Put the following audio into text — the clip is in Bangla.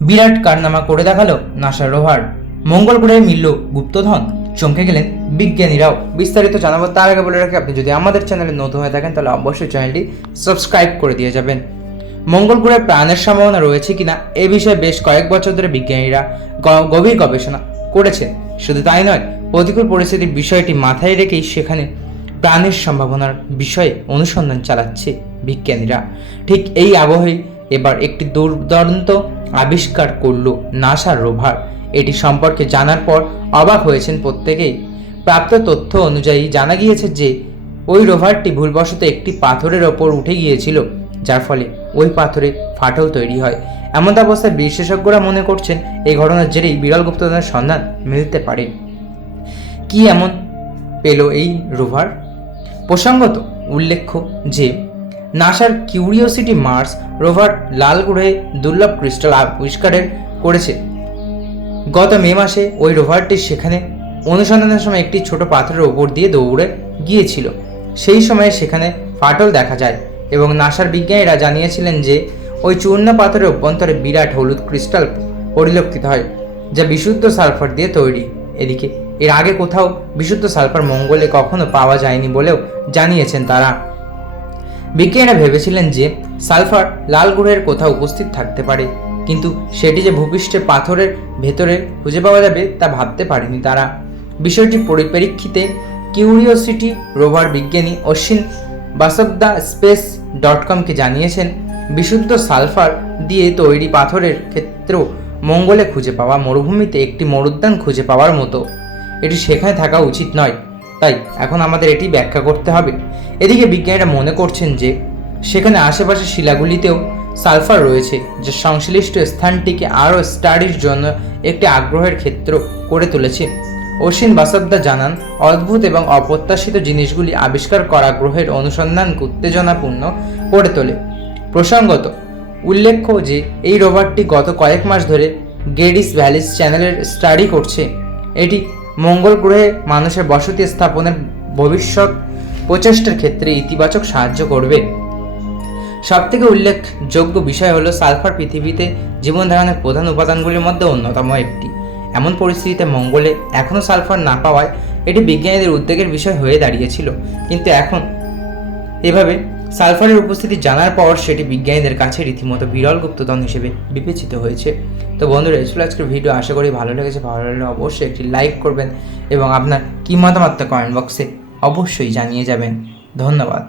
বিরাট কারনামা করে দেখালো নাসার রোভার। মঙ্গল গ্রহে মিলল গুপ্তধন, চমকে গেলেন বিজ্ঞানীরাও। বিস্তারিত জানাবো তার আগে বলে রাখি, আপনি যদি আমাদের চ্যানেলে নতুন হয়ে থাকেন তাহলে অবশ্যই চ্যানেলটি সাবস্ক্রাইব করে দিয়ে যাবেন। মঙ্গল গ্রহে প্রাণের সম্ভাবনা রয়েছে কিনা এ বিষয়ে বেশ কয়েক বছর ধরে বিজ্ঞানীরা গভীর গবেষণা করেছেন। শুধু তাই নয়, প্রতিকূল পরিস্থিতির বিষয়টি মাথায় রেখেই সেখানে প্রাণের সম্ভাবনার বিষয়ে অনুসন্ধান চালাচ্ছে বিজ্ঞানীরা। ঠিক এই আবহেই এবার একটি দুর্দান্ত আবিষ্কার করল নাসার রোভার। এটি সম্পর্কে জানার পর অবাক হয়েছেন প্রত্যেকেই। প্রাপ্ত তথ্য অনুযায়ী জানা গিয়েছে যে ওই রোভারটি ভুলবশত একটি পাথরের ওপর উঠে গিয়েছিল, যার ফলে ওই পাথরে ফাটল তৈরি হয়। এমন অবস্থায় বিশেষজ্ঞরা মনে করছেন এই ঘটনার জেরেই বিরল গুপ্তধনের সন্ধান মিলতে পারে। কি এমন পেল এই রোভার? প্রসঙ্গত উল্লেখ্য যে নাসার কিউরিওসিটি মার্স রোভার লাল গ্রহে দুর্লভ ক্রিস্টাল আবিষ্কারের করেছে। গত মে মাসে ওই রোভারটি সেখানে অনুসন্ধানের সময় একটি ছোট পাথরের ওপর দিয়ে দৌড়ে গিয়েছিল। সেই সময়ে সেখানে ফাটল দেখা যায় এবং নাসার বিজ্ঞানীরা জানিয়েছিলেন যে ওই চূর্ণ পাথরের অভ্যন্তরে বিরাট হলুদ ক্রিস্টাল পরিলক্ষিত হয়, যা বিশুদ্ধ সালফার দিয়ে তৈরি। এদিকে এর আগে কোথাও বিশুদ্ধ সালফার মঙ্গলে কখনো পাওয়া যায়নি বলেও জানিয়েছেন তারা। বিজ্ঞানীরা ভেবেছিলেন যে সালফার লাল গ্রহের কোথাও উপস্থিত থাকতে পারে, কিন্তু সেটি যে ভূপৃষ্ঠে পাথরের ভেতরে খুঁজে পাওয়া যাবে তা ভাবতে পারেনি তারা। বিষয়টির পরিপ্রেক্ষিতে কিউরিওসিটি রোভার বিজ্ঞানী অশ্বিন বাসবদা space.com-কে জানিয়েছেন, বিশুদ্ধ সালফার দিয়ে তৈরি পাথরের ক্ষেত্রেও মঙ্গলে খুঁজে পাওয়া মরুভূমিতে একটি মরুদ্যান খুঁজে পাওয়ার মতো। এটি সেখানে থাকা উচিত নয়, তাই এখন আমাদের এটি ব্যাখ্যা করতে হবে। এদিকে বিজ্ঞানীরা মনে করছেন যে সেখানে আশেপাশের শিলাগুলিতেও সালফার রয়েছে, যা সংশ্লিষ্ট স্থানটিকে আরও স্টাডির জন্য একটি আগ্রহের ক্ষেত্র করে তুলেছে। অশ্বিন বাসবদা জানান, অদ্ভুত এবং অপ্রত্যাশিত জিনিসগুলি আবিষ্কার করা গ্রহের অনুসন্ধানকে উত্তেজনাপূর্ণ করে তোলে। প্রসঙ্গত উল্লেখ্য যে এই রোভারটি গত কয়েক মাস ধরে গেডিস ভ্যালিস চ্যানেলের স্টাডি করছে। এটি মঙ্গল গ্রহে মানুষের বসতি স্থাপনের ভবিষ্যৎ প্রচেষ্টার ক্ষেত্রে ইতিবাচক সাহায্য করবে। সবথেকে উল্লেখযোগ্য বিষয় হলো সালফার পৃথিবীতে জীবন ধারণের প্রধান উপাদানগুলির মধ্যে অন্যতম একটি। এমন পরিস্থিতিতে মঙ্গলে এখনও সালফার না পাওয়ায় এটি বিজ্ঞানীদের উদ্বেগের বিষয় হয়ে দাঁড়িয়েছিল, কিন্তু এখন এভাবে সালফারের উপস্থিতি জানার পর সেটি বিজ্ঞানীদের কাছে রীতিমতো বিরল গুপ্তধন হিসেবে বিবেচিত হয়েছে। তো বন্ধুরা, এই ছিল আজকের ভিডিও। আশা করি ভালো লেগেছে। ভালো লাগলে অবশ্যই একটি লাইক করবেন এবং আপনার কী মতামত কমেন্ট বক্সে অবশ্যই জানিয়ে যাবেন। ধন্যবাদ।